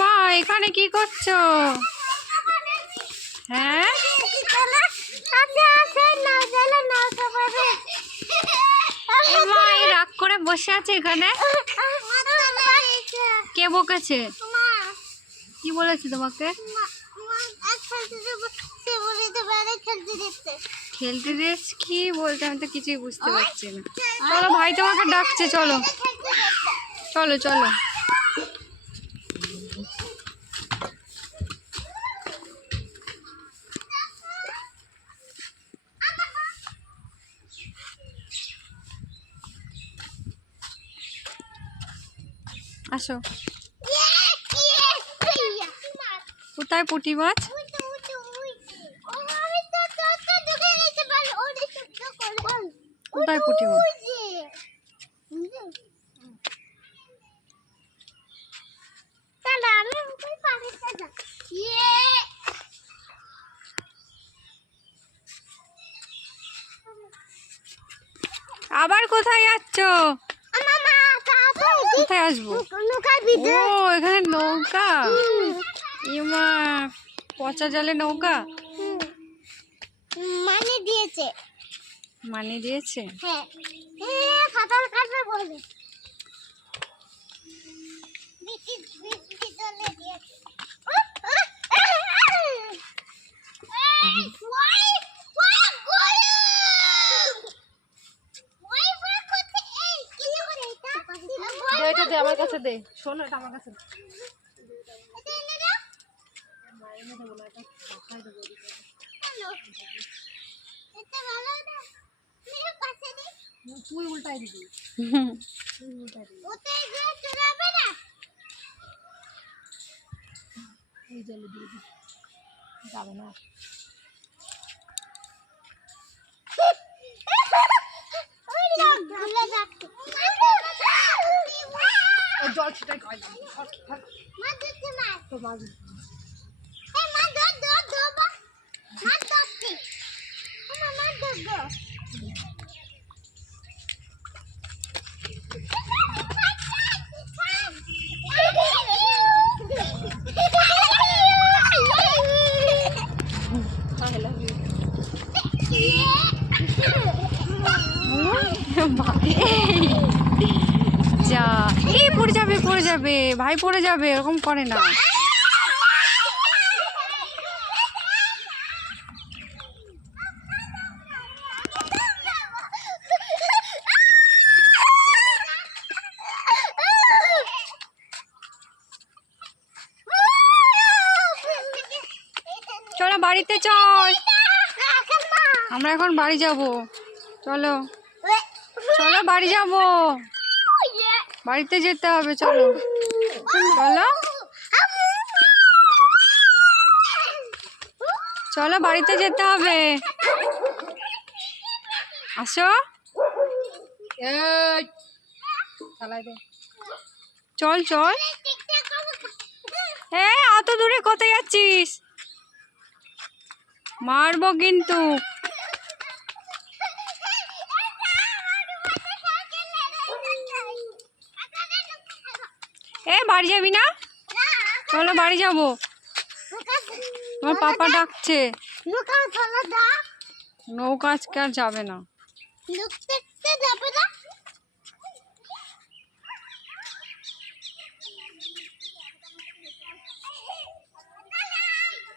মা এখানে কি করছো? হ্যাঁ মা এই রাগ করে বসে আছে এখানে। কে বকেছে? কি বলেছে তোমাকে? খেলতে দিস কি বলছে? আমি তো কিছুই বুঝতে পারছি না। চলো ভাই তোমাকে ডাকছে, চলো চলো চলো। আসো। কোথায় পুঁটি মাছ? কোথায় পুঁটি মাছ? আবার কোথায় যাচ্ছ? কোথায় আসবো? ও এখানে নৌকা। ইমা পচা জলে নৌকা মানে দিয়েছে। মানে দিয়েছে? হ্যাঁ সাঁতার কাটবে বলে এটা দে আমার কাছে, দে। শোনো এটা আমার কাছে। তুই উল্টাই দিবি। এই জলে দিয়ে দিবি, যাবে না। জল সেটাই খাই না তো মাছ। যা এই পড়ে যাবে, পড়ে যাবে ভাই, পড়ে যাবে, এরকম করে না। চলো বাড়িতে চল, আমরা এখন বাড়ি যাব। চলো চলো বাড়ি যাব, বাড়িতে যেতে হবে। চলো চলো চলো বাড়িতে যেতে হবে। আসো, চল চল। অত দূরে কোথায় যাচ্ছিস? মারবো কিন্তু। বাড়ি যাবি না? চলো বাড়ি যাবো, তোমার পাপা ডাকছে। নৌকা আজকে আর যাবে না।